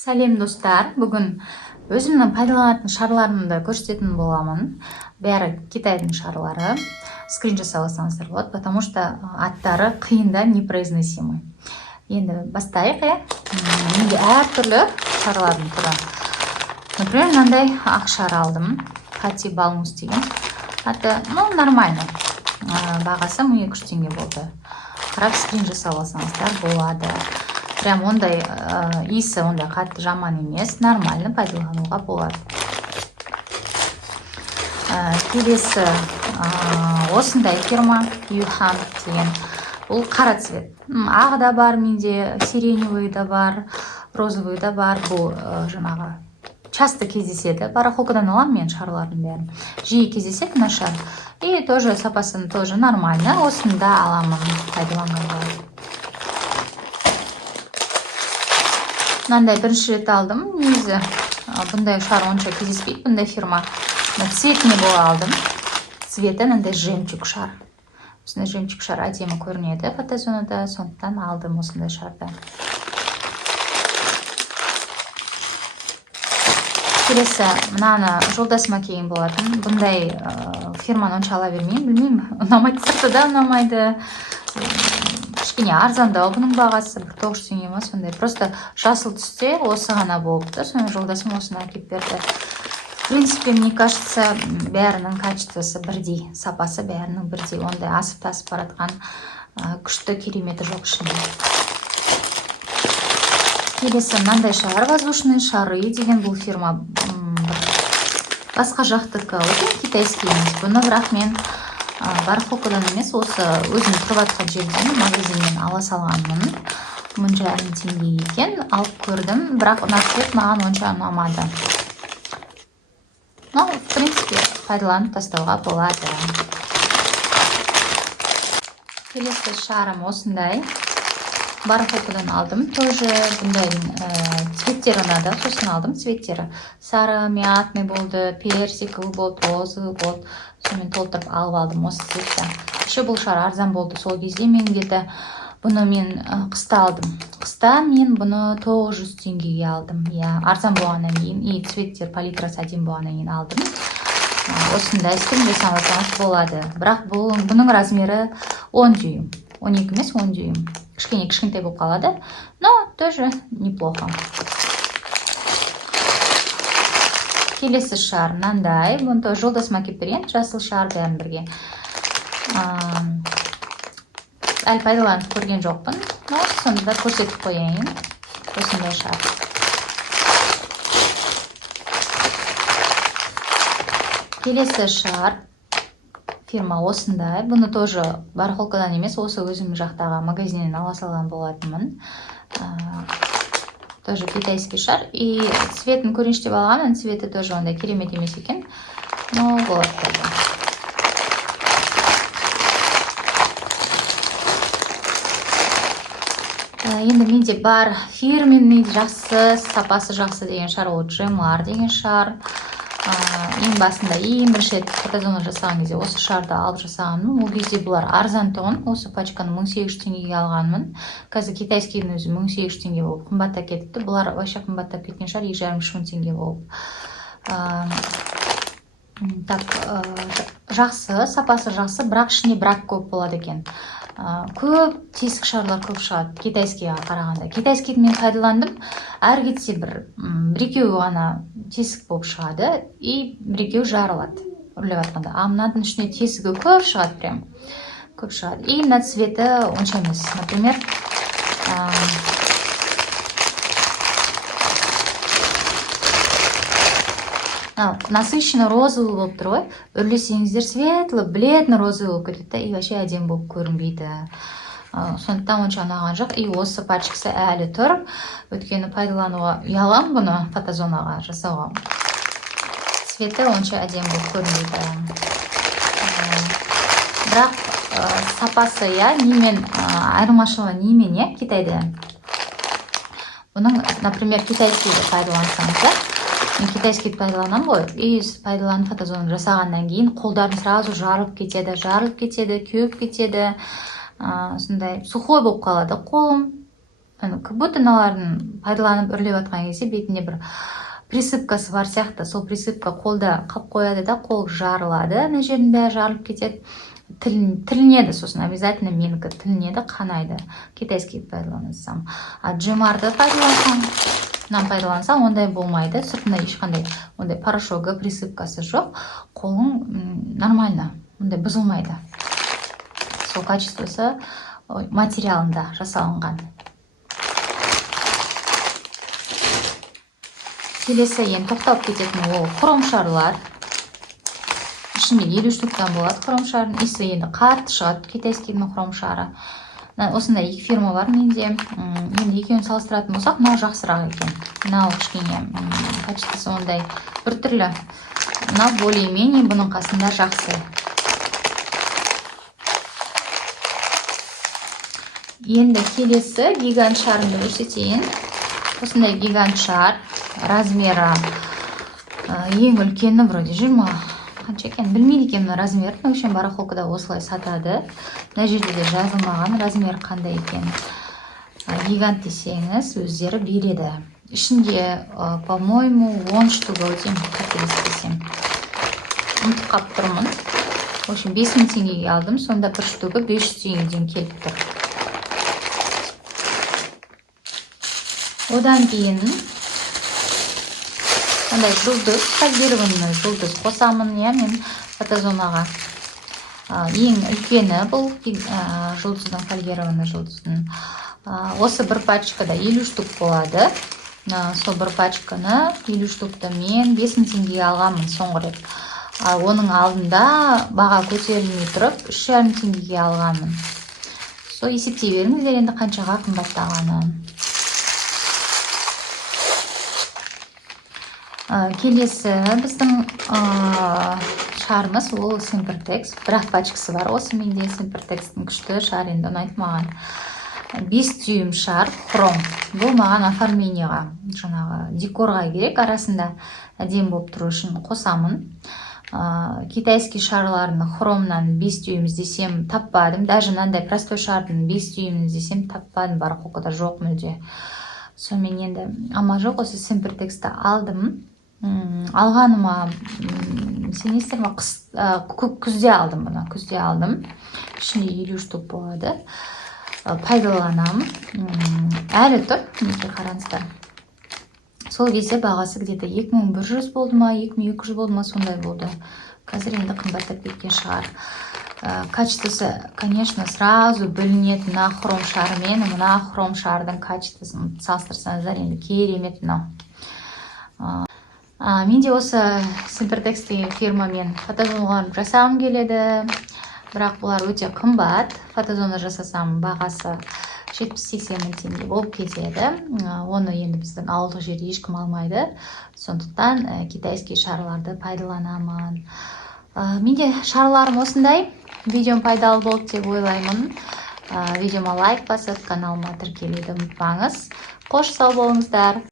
Сәлем достар, бүгін өзімнің пайдаланатын шарларымды көрсететін боламын. Бәрі Китайдың шарлары. Скрин жасап алсаңыздар болады, потому что аттары қиында непроизносимый. Енді бастайық, менде әртүрлі шарлардың түрі. Например, мынандай ақ шар алдым. Хати Балмус деген. Аты, нормально. Бағасы 1200 теңге болды. Қарап скрин жасап алсаңыздар болады. Прям ондай иісі ондай қатты жаман емес, нормально пайдалануға болады. Келесі осындай фирма Юхан деген. Бұл қара цвет. Ағы да бар менде, сиреневый да бар, розовый да бар. Бұл жаңағы часто кездеседі. Барахолкадан аламын мен шарлардың бәрін. Жиі кездеседі мына шар. И тоже сапасын тоже нормально. Осында аламын пайдаланғанға. Мынандай бірінші рет алдым. Негізі бұндай шар онша кездеспейді, бұндай фирма. Цветіне бола алдым. Цветі мынандай жемчуг шар. Осындай жемчуг шар әдемі көрінеді фотозонада, сондықтан алдым осындай шарды. Келесі мынаны жолдасыма кейін болатын. Бұндай фирманы онша ала бермеймін, білмеймін. Ұнамайды, сырты да ұнамайды. Кішкене арзандау бұның бағасы, 900 теңге ма сондай. Просто жасыл түсте осы ғана болыпты. Соны жолдасым осыны әкеп берді. В принципе, мне кажется, бәрінің качествосы бірдей, сапасы бәрінің бірдей. Ондай асып-тасып баратқан күшті кереметі жоқ ішінде. Келесі мынандай шар, воздушный шары деген бұл фирма басқа жақтікі. Китайский емес. Бұны бірақ мен барахолкадан емес, осы өзім тұрып жатқан жерден магазиннен ала салғанмын. 1000 теңге екен, алып көрдім, бірақ цвет маған онша ұнамады. Но, в принципе, пайдаланып тастауға болады. Келесі шарым осындай. Барахолкадан алдым. Тоже бұндай цветтері ұнады. Сосын алдым цветтері. Сары, мятный болды, персиковый болды, розовый болды. Сонымен толтырып алып алдым осы цветті. Еще бұл шар арзан болды. Сол кезде мен где-то бұны мен қыста алдым. Қыста мен бұны 900 теңгеге алдым. Арзан болғаннан кейін и цветтер палитрасы әдемі болғаннан кейін алдым. Осындай скрин жасаңыз болады. Бірақ бұның размері 10 дюйм. 12 емес 10 дюйм. Кішкентай болып қалады, но тоже неплохо. Келесі шар мынандай. Бұны тоже жолдасыма әкеп берген, жасыл шар бәрін бірге. Әлі пайдаланып көрген жоқпын, но сонда көрсетіп қояйын. Осындай шар. Келесі шар фирма осындай. Бұны тоже барахолкадан емес, осы өзім жақтағы магазиннен ала салған болатынмын. Тоже китайский шар. И цветін көрініште алғанмын, цветі тоже ондай керемет емес екен. Но болады тоже. Енді менде бар фирменный жақсы, сапасы жақсы деген шар, ол Джемар деген шар. Ең басында, ең бірінші рет фотозона жасаған кезде осы шарды алып жасағанмын. Ол кезде бұлар арзан тұғын. Осы пачканы 1800 теңгеге алғанмын. Қазір китайскийдің өзі 1800 теңге болып қымбаттап кетіпті. Бұлар вообще қымбаттап кеткен шар 2,5-3 теңге болып. Жақсы, сапасы жақсы, бірақ ішіне брак көп болады екен. Көп тесік шарлар көп шығады китайскийға қарағанда. Китайскийді мен пайдаландым. Әр кетсе бір-екеуі ғана тесік болып шығады и бір-екеуі жарылады. Үрлеп атқанда. Мынаның ішіне тесігі көп шығады прям. Көп шығады. И мына цветі онша емес. Например, насыщенно розовый болып тұр ғой. Үрлесеңіздер светлый, бледный розовый болып кетеді и вообще әдемі болып көрінбейді. Сондықтан онша ұнаған жоқ. И осы пачкасы әлі тұр. Өйткені пайдалануға ұялам бұны фотозонаға жасауға. Цветі онша әдемі болып көрінбейді. Бірақ сапасы немен айырмашылығы немен Китайда. Бұның, например, китайскийді пайдалансаңыздар. Мен китайский пайдаланам ғой, и пайдаланып фотозоны жасағаннан кейін қолдарын сразу жарылып кетеді, кеуіп кетеді. Сондай сухой болып қалады қолым. как будто мыналарын пайдаланып үрлеп жатқан кезде бетінде бір присыпкасы бар сияқты. Сол присыпка қолда қалып қояды да, қол жарылады, ана жердің бәрі жарылып кетеді. Тілінеді, сосын обязательно менікі тілінеді, қанайды. Китайский пайдалансам. Джемарды пайдалансам, ондай болмайды. Сыртында ешқандай ондай порошогы, присыпкасы жоқ. Қолың нормально, ондай бұзылмайды. Сол качествосы материалында жасалынған. Келесі енді тоқтап кететін ол хром шарлар. Ішінде 50 штуктан болады хром шарын. Иісі енді қатты шығады, китайскийдің хром шары. Осында екі фирма бар менде. Енді екеуін салыстыратын болсақ, мынау жақсырақ екен. Мынау кішкене качествосы ондай біртүрлі. Мынау более-менее, бұның қасында жақсы. Енді келесі гигант шарымды көрсетейін. Осындай гигант шар. Размері ең үлкені вроде 20 қанша екен білмейді екенмін размерін. Өшен барахолкада осылай сатады. Мына жерде де жазылмаған размер қандай екен. Гигант десеңіз өздері береді. Ішінде, по-моему, 10 штука өтем, қателеспесем. Ұмытып қалып тұрмын. В общем, 5000 теңгеге алдым. Сонда бір штука 500 теңгеден келіп тұр. Одан кейін андай жұлдыз, фольгированный жұлдыз қосамын, мен фотозонаға. Ең үлкені бұл жұлдыздың, фольгированный жұлдыздың. Осы бір пачкада 50 штук болады. Сол бір пачканы 50 штукты мен 5000 теңгеге алғанмын соңғы рет. Оның алдында баға көтерілмей тұрып 3,5 теңгеге алғанмын. Сол есептей беріңіздер енді қаншаға қымбаттағаны. Келесі біздің шарымыз ол Sempertex. Бірақ пачкасы бар. Осы менде Sempertex'тің күшті шар, енді ұнайды маған. 5 дюйм шар, хром. Бұл маған оформленияға, жаңағы декорға керек, арасында әдемі болып тұру үшін қосамын. Китайский шарлардың хромнан 5 дюйм іздесем таппадым. Даже мынандай простой шардың 5 дюйм іздесем таппадым, барахолкада жоқ мүлде. Сонымен енді амал жоқ, осы Sempertex'ті алдым. Алғаныма сенесіздер ме, күзде алдым бұны, күзде алдым. Ішінде 50 штук болады. Пайдаланам. Әлі тұр, неге қараңыздар. Сол кезде бағасы где-то 2100 болды ма, 2200 болды ма, сондай болды. Қазір енді қымбаттап кеткен шығар. Качествосы, конечно, сразу білінеді мына хром шарымен, мына хром шардың качествосын салыстырсаңыздар, енді керемет мынау. Менде осы Sempertex деген фирмамен фотозоналарын жасағым келеді. Бірақ бұлар өте қымбат. Фотозона жасасам бағасы 70-80 мың теңге болып кетеді. Оны енді біздің ауылдық жерде ешкім алмайды. Сондықтан китайский шарларды пайдаланамын. Менде шарларым осындай. Видеом пайдалы болды деп ойлаймын. Видеома лайк басып, каналыма тіркелуді ұмытпаңыз. Қош сау болыңыздар.